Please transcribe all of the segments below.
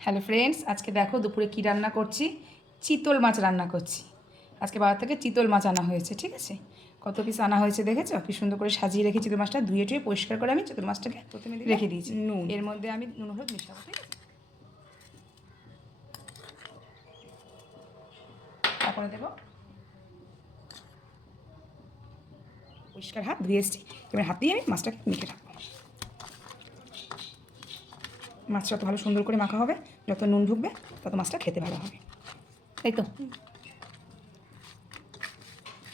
Hello friends, আজকে দেখো দুপুরে কী রান্না করছি। চিতল মাছ রান্না করছি। আজকে বাজার থেকে চিতল মাছ আনা হয়েছে, ঠিক আছে। কত পিস আনা হয়েছে দেখেছো? কি সুন্দর করে সাজিয়ে রেখে চিতল মাছটা ধুয়ে টুয়ে পরিষ্কার করে আমি চিতল মাছটাকে প্রথমে রেখে দিয়েছি। নুন, এর মধ্যে আমি নুন হলুদ মেশাবো, ঠিক আছে। তারপরে দেবো পরিষ্কার হাত ধুয়ে এসেছি। এবার হাত দিয়ে আমি মাছটাকে মেখে রাখবো। মাছটা যত ভালো সুন্দর করে মাখা হবে, যত নুন ঢুকবে তত মাছটা খেতে ভালো হবে, তাই তো।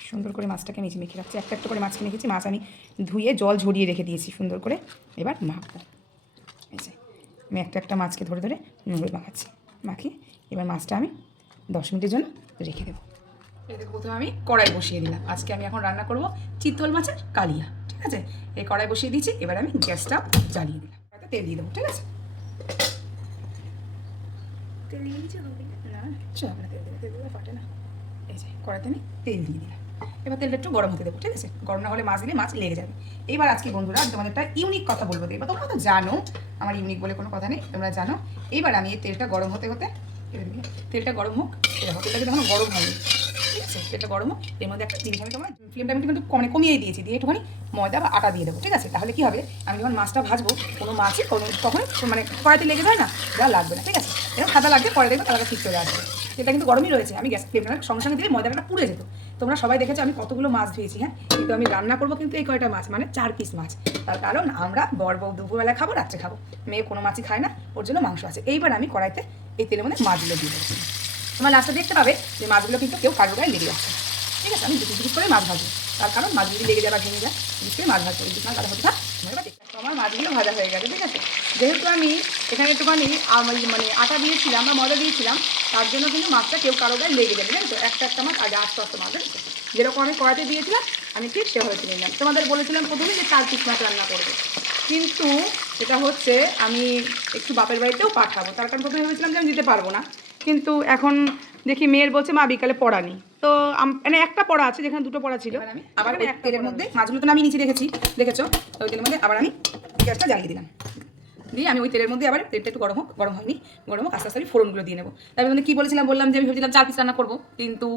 সুন্দর করে মাছটাকে নিচে মেখে রাখছি। একটা একটা করে মাছকে মেখেছি। মাছ আমি ধুয়ে জল ঝরিয়ে রেখে দিয়েছি সুন্দর করে। এবার মাখবো। এই যে আমি একটা একটা মাছকে ধরে ধরে নুন হলুদ মাখাচ্ছি। মাখিয়ে এবার মাছটা আমি 10 মিনিটের জন্য রেখে দেবো। এই দেখো, প্রথমে আমি কড়াই বসিয়ে দিলাম। আজকে আমি এখন রান্না করব চিতল মাছের কালিয়া, ঠিক আছে। এই কড়াই বসিয়ে দিয়েছি। এবার আমি গ্যাসটা জ্বালিয়ে দিলাম। কড়াইতে তেল দিয়ে দেবো, ঠিক আছে। তেল দিয়ে দিচ্ছি না, তেল দিলে ফাটে না। এই যে কড়াইতে আমি তেল দিয়ে দিলাম। এবার তেলটা একটু গরম হতে দেবো, ঠিক আছে। গরম না হলে মাছ দিলে মাছ লেগে যাবে। এবার আজকে বন্ধুরা তোমাদের একটা ইউনিক কথা বলবো। এবার তোমরা তো জানো আমার ইউনিক বলে কোনো কথা নেই, তোমরা জানো। এবার আমি এই তেলটা গরম হতে হতে, তেলটা গরম হোক, দেখো তেলটা কিন্তু এখন গরম হয়নি, ঠিক আছে। তেলটা গরম হোক, এর মধ্যে একটা জিনিস আমি তোমার ফ্লেমটা আমি কিন্তু কমিয়ে দিয়েছি, দিয়ে একটুখানি ময়দা বা আটা দিয়ে দেবো, ঠিক আছে। তাহলে কি হবে, আমি যখন মাছটা ভাজবো কোনো মাছই কখনো মানে কড়াইতে লেগে যায় না, যা লাগবে না, ঠিক আছে। এরকম খাতা লাগবে, পরে দেখবে তাহলে ঠিক চলে আসবে। এটা কিন্তু গরমই রয়েছে। আমি গ্যাস ফ্লেমটা সঙ্গে সঙ্গে দিলে ময়দাটা পুড়ে যেত। তোমরা সবাই দেখেছো আমি কতগুলো মাছ ধুয়েছি, হ্যাঁ। কিন্তু আমি রান্না করবো কিন্তু এই কয়টা মাছ, মানে 4 পিস মাছ। তার কারণ আমরা বর বউ দুপুরবেলা খাবো, রাত্রে খাবো। মেয়ে কোনো মাছই খায় না, ওর জন্য মাংস আছে। এইবার আমি কড়াইতে এই তেলের মধ্যে মাছগুলো দিয়ে দেবো। তোমার লাস্টে দেখতে পাবে যে মাছগুলো কিন্তু কেউ কারোর গায়ে লেগে যাচ্ছে, ঠিক আছে। আমি দুটো করে মাছ ভাজবো, তার কারণ মাছ যদি লেগে যায় বা ভেঙে যায়, নিশ্চয়ই মাছ ভাজতে হবে। মাছ ভাজা হতে থাক। আমার মাছগুলো ভাজা হয়ে গেছে, ঠিক আছে। যেহেতু আমি এখানে একটুখানি মানে আটা দিয়েছিলাম বা ময়দা দিয়েছিলাম, তার জন্য কিন্তু মাছটা কেউ কারো গায়ে লেগে যাবে, জানো তো। একটা একটা মাছ আগে আস্তে আস্তে মাছ, জানো তো। যেরকম আমি কড়াইতে দিয়েছিলাম আমি ঠিক সেভাবে কিনে নিলাম। তোমাদের বলেছিলাম প্রথমে যে 4 পিস মাছ রান্না করবো, কিন্তু এটা হচ্ছে আমি একটু বাপের বাড়িতেও পাঠাবো। তার কারণ প্রথমে ভেবেছিলাম যে আমি দিতে পারবো না, কিন্তু এখন দেখি মেয়ের বলছে মা বিকালে পড়া নেই, তো মানে একটা পড়া আছে যেখানে দুটো পড়া ছিল। আমি আবার ওই তেলের মধ্যে মাছগুলো তো আমি নিচে রেখেছি, দেখেছো। ওই তেলের মধ্যে আবার আমি গ্যাসটা জ্বালিয়ে দিলাম। দিয়ে আমি ওই তেলের মধ্যে আবার তেলটা একটু গরম হোক, গরম হয়নি, গরম হোক, আস্তে আস্তে আমি ফোড়নগুলো দিয়ে নেবো। তারপরে মানে কী বলেছিলাম, বললাম যে আমি ভেবেছিলাম 4 পিস রান্না করবো, কিন্তু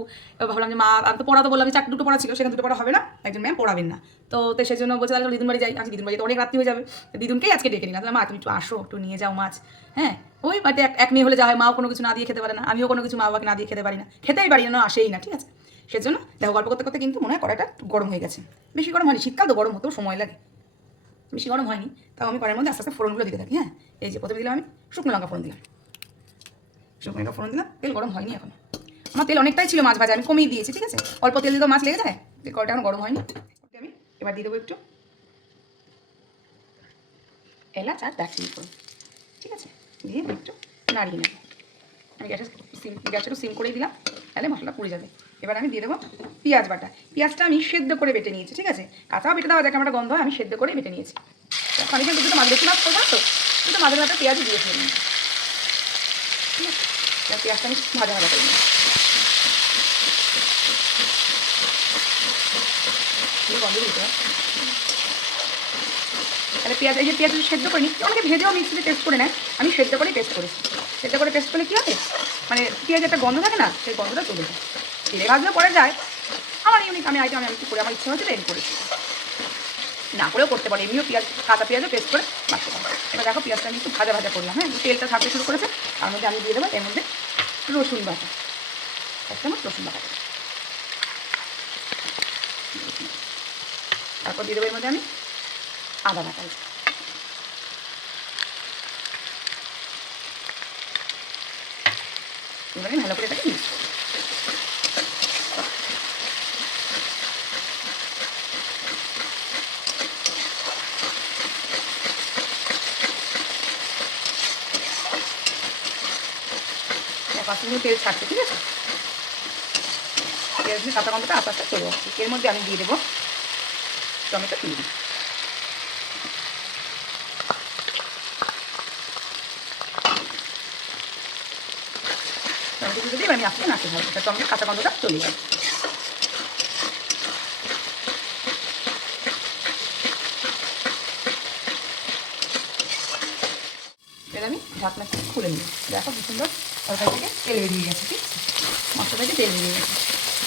ভাবলাম যে মা আমি তো পড়া তো বললাম যে দুটো পড়া ছিল, সেখানে দুটো পড়া হবে না, একজন ম্যাম পড়াবেন না। তো সেই জন্য বলছে তাহলে দিদুন বাড়ি যাই। আজকে দিদুন বাড়িতে অনেক রাত্রি হয়ে যাবে, দিদুনকেই আজকে ডেকে নিলাম। মা তুমি একটু আসো, একটু নিয়ে যাও মাছ, হ্যাঁ। ওই বাড়িতে এক মেয়ে হলে যা হয়, মাও কোনো কিছু না দিয়ে খেতে পারে না, আমিও কোনো কিছু মা বাবাকে না দিয়ে খেতে পারি না, খেতেই পারি না, আসেই না, ঠিক আছে। সেজন্য দেখো গল্প করতে করতে কিন্তু মনে হয় কড়াইটা গরম হয়ে গেছে। বেশি গরম হয়নি, শীতকাল তো গরম হতেও সময় লাগে, বেশি গরম হয়নি। তাও আমি কড়াইয়ের মধ্যে আস্তে আস্তে ফোড়নগুলো দিতে থাকি, হ্যাঁ। এই যে প্রথমে দিলাম আমি শুকনো লঙ্কা ফোড়ন দিলাম, শুকনো লঙ্কা ফোড়ন দিলাম। তেল গরম হয়নি এখন, আমার তেল অনেকটাই ছিল মাছ ভাজা, আমি কমিয়ে দিয়েছি, ঠিক আছে। অল্প তেল দিয়ে তো মাছ লেগে যায়, কড়াইটা এখন গরম হয়নি। আমি এবার দিয়ে দেবো একটু এলাচ আর দারচিনি ফোড়ন, ঠিক আছে। দিয়ে একটু নাড়িয়ে নেব। আমি গ্যাসটা একটু সিম করেই দিলাম, তাহলে মশলা পুড়ে যাবে। এবার আমি দিয়ে দেবো পেঁয়াজ বাটা। পেঁয়াজটা আমি সেদ্ধ করে বেটে নিয়েছি, ঠিক আছে। কাঁচাও বেটে দেওয়া যায়, একটা গন্ধ হয়, আমি সেদ্ধ করে বেটে নিয়েছি। আমি কিন্তু দুটো মাছ বেশি মাছ করবো তো, দুটো মাঝে মাঝে পেঁয়াজ দিয়ে ফেলি, ঠিক আছে। পেঁয়াজটা আমি ভাজা ভাজা করে নিই, গন্ধ দিতে হয়। তাহলে পেঁয়াজ, এই যে পেঁয়াজ সেদ্ধ করে নিই, অনেকে ভেজেও মিক্সিতে পেস্ট করে নেয়, আমি সেদ্ধ করেই পেস্ট করেছি। সেদ্ধ করে পেস্ট করলে কী হবে, মানে পেঁয়াজ একটা গন্ধ থাকে না, সেই গন্ধটা চলে যায়। তেলে ভাজলে পরে যায়। আমার ইউনিক আমি আইটেম আমি একটু করে, আমার ইচ্ছা হচ্ছে তাই করেছি। না করেও করতে পারি, এমনিও পেঁয়াজ কাঁচা পেঁয়াজও পেস্ট করে বাড়তে পারি। এবার দেখো পেঁয়াজটা আমি একটু ভাজা ভাজা করলাম, হ্যাঁ। তেলটা থাকতে শুরু করেছে, তার মধ্যে আমি দিয়ে দেবো এর মধ্যে রসুন বাটা, এক চামচ রসুন বাটা। তারপর দিয়ে দেবো এর মধ্যে আমি আদা বাটা। এবারে ভালো করে এটাকে মিক্স করব। পাঁচ মিনিট তেল ছাড়ছে, ঠিক আছে। তেল দিয়ে কাঁচা গন্ধটা আস্তে আস্তে চলে যাচ্ছে। এর মধ্যে আমি দিয়ে দেবো টমেটো পিউরি। টমেটো পিউরি দিয়ে আমি আস্তে নাড়তে থাকবো, টমেটো কাঁচা গন্ধটা চলে যাবে। এবার আমি ঢাকনা খুলে নিই। দেখো কি সুন্দর তরকারি থেকে তেল বেরিয়ে গেছে, ঠিক আছে, মশলা থেকে তেল বেরিয়ে গেছে।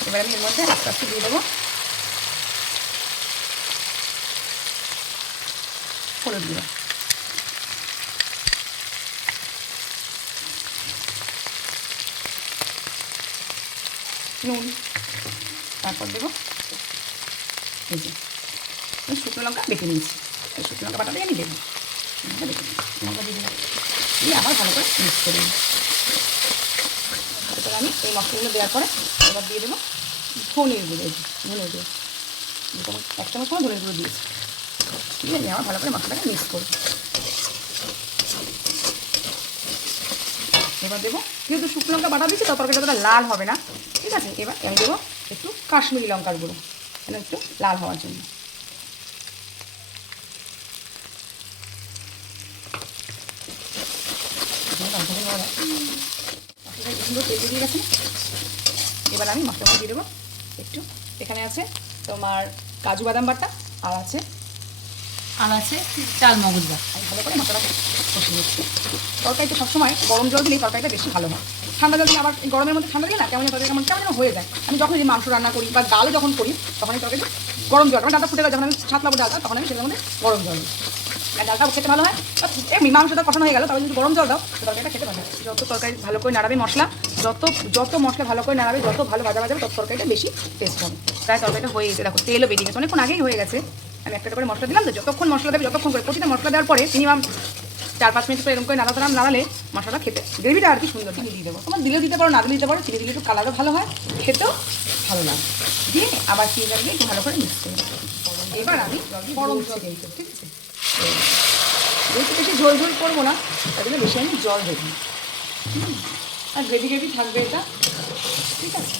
এবার আমি এর মধ্যে আস্তে আস্তে দিয়ে দেবো হলুদ গুঁড়ো, নুন, তারপর দেবো এই যে শুকনো লঙ্কা বেটে নিয়েছি, এই শুকনো লঙ্কা বাটাটাই আমি দেবো, বেটে নিই লঙ্কা দিয়ে দিলাম, দিয়ে আবার ভালো করে মিক্স করে নিই। এবার আমি এই মশলাগুলো দেওয়ার পরে এবার দিয়ে দেবো ধনের গুঁড়ো, এই যে ধনের গুঁড়ো, এক চামচ করে ধনের গুঁড়ো দিয়েছি, দিয়ে আমি আবার ভালো করে মশলাটাকে মিক্স করব। এবার দেবো, যেহেতু শুকনো লঙ্কা বাটা দিচ্ছি তো তরকারিটা ততটা লাল হবে না, ঠিক আছে। এবার আমি দেবো একটু কাশ্মীরি লঙ্কার গুঁড়ো, মানে একটু লাল হওয়ার জন্য। মশলাটা সুন্দর তেল দিয়ে গেছে। এবার আমি মশলাটা দিয়ে দেবো একটু, এখানে আছে তোমার কাজু বাদাম বাটা, আর আছে চাল মগজ বাটা। আমি ভালো করে মশলাটা কষিয়ে নিচ্ছি। তরকারিটা সবসময় গরম জল দিলেই তরকারিটা বেশি ভালো হয়, ঠান্ডা জল দিলে আবার গরমের মধ্যে ঠান্ডা দিলে না কেমন তরকারি কেমন কেমন হয়ে যায়। আমি যখন যে মাংস রান্না করি বা ডালও যখন করি তখন আমি তরকারি গরম জল, আমার ডালটা ফুটে গেলে যখন আমি ছাতলাবো ডালটা তখন আমি সেটার মধ্যে গরম জল দিই, আর ডালটা খেতে ভালো হয়। এমনি মাংসটা কষানো হয়ে গেল তবে যদি গরম জল দাও তো তরকারিটা খেতে ভালো হয়। যত তরকারি ভালো করে নাড়াবে মশলা, যত মশলা ভালো করে নাড়াবে, যত ভালো ভাজা ভাজাবে তত তরকারিটা বেশি টেস্ট হবে। প্রায় তরকারিটা হয়ে গেছে, দেখো তেলও বেরিয়ে গেছে, অনেকক্ষণ আগেই হয়ে গেছে। আমি একটা করে মশলা দিলাম, তো যতক্ষণ মশলা দেবে যতক্ষণ করে প্রতিটা মশলা দেওয়ার পরে মিনিমাম 4-5 মিনিট করে এরকম করে নাড়ালে মশলাটা খেতে গ্রেভিটা আর কি সুন্দর চিনি দিয়ে দেবো। তোমার দিলেও দিতে পারো, না দিলে দিতে পারো, চিনি দিলে একটু কালারও ভালো হয়, খেতেও ভালো লাগে। দিয়ে আবার চিনিটা দিয়ে একটু ভালো করে মিক্স করে এবার আমি গরম জল দিয়ে দেবো, ঠিক আছে। যেহেতু বেশি ঝোল ঝোল করবো না তার জন্য বেশি আমি জল দেবো, আর গ্রেভি থাকবে এটা, ঠিক আছে।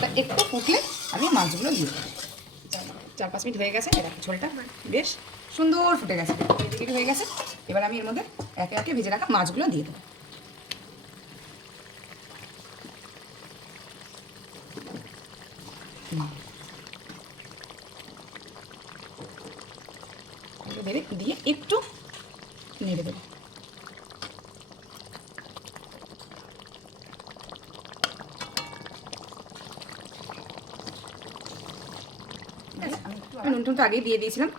তা একটু ফুটলে আমি মাছগুলো দিয়ে দেবো। 4-5 মিনিট হয়ে গেছে, এটা ঝোলটা বেশ সুন্দর ফুটে গেছে, গ্রেভি হয়ে গেছে। এবার আমি এর মধ্যে একে একে ভেজে রাখা মাছগুলো দিয়ে দেবো। দিয়ে একটু নেড়ে দেবো। আমি নুন তো আগেই দিয়ে দিয়েছিলাম,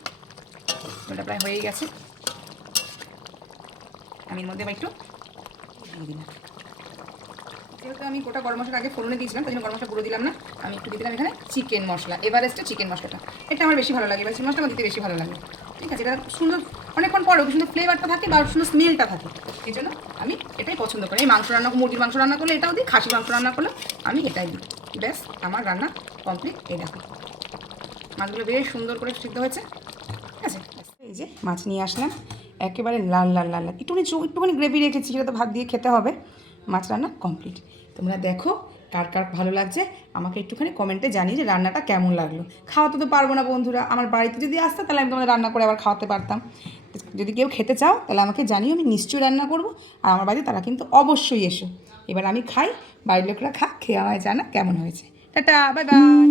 ওটা প্রায় হয়েই গেছে। আমি এর মধ্যে আবার একটু দিয়ে দিলাম, যেহেতু আমি গোটা গরম মশলা আগে ফোড়নে দিয়েছিলাম তাই জন্য গরম মশলা গুঁড়ো দিলাম না, আমি একটু দিয়ে দিলাম এখানে চিকেন মশলা, এভারেস্টের চিকেন মশলাটা, এটা আমার বেশি ভালো লাগে, এবার চিকেন মশলা দিতে বেশি ভালো লাগে, ঠিক আছে। এটা সুন্দর অনেকক্ষণ পরেও সুন্দর ফ্লেভারটা থাকে বা সুন্দর স্মেলটা থাকে, এই জন্য আমি এটাই পছন্দ করি। এই মাংস রান্না, মুরগির মাংস রান্না করলে এটাও দিই, খাসি মাংস রান্না করলে আমি এটাই দিই। ব্যাস আমার রান্না কমপ্লিট। এই দেখো মাছগুলো বেশ সুন্দর করে সিদ্ধ হয়েছে, ঠিক আছে। এই যে মাছ নিয়ে আসলাম, একেবারে লাল লাল লাল লাল, একটুখানি গ্রেভি রেখেছি, সেটা তো ভাত দিয়ে খেতে হবে। মাছ রান্না কমপ্লিট। তোমরা দেখো কার কার ভালো লাগছে আমাকে একটুখানি কমেন্টে জানিয়ে যে রান্নাটা কেমন লাগলো। খাওয়াতে তো পারবো না বন্ধুরা, আমার বাড়িতে যদি আসতো তাহলে আমি তোমাদের রান্না করে আবার খাওয়াতে পারতাম। যদি কেউ খেতে চাও তাহলে আমাকে জানিও, আমি নিশ্চয়ই রান্না করবো। আর আমার বাড়িতে তারা কিন্তু অবশ্যই এসো। এবার আমি খাই, বাড়ির লোকরা খেয়ে আমায় জানা কেমন হয়েছে। Tata, bye bye.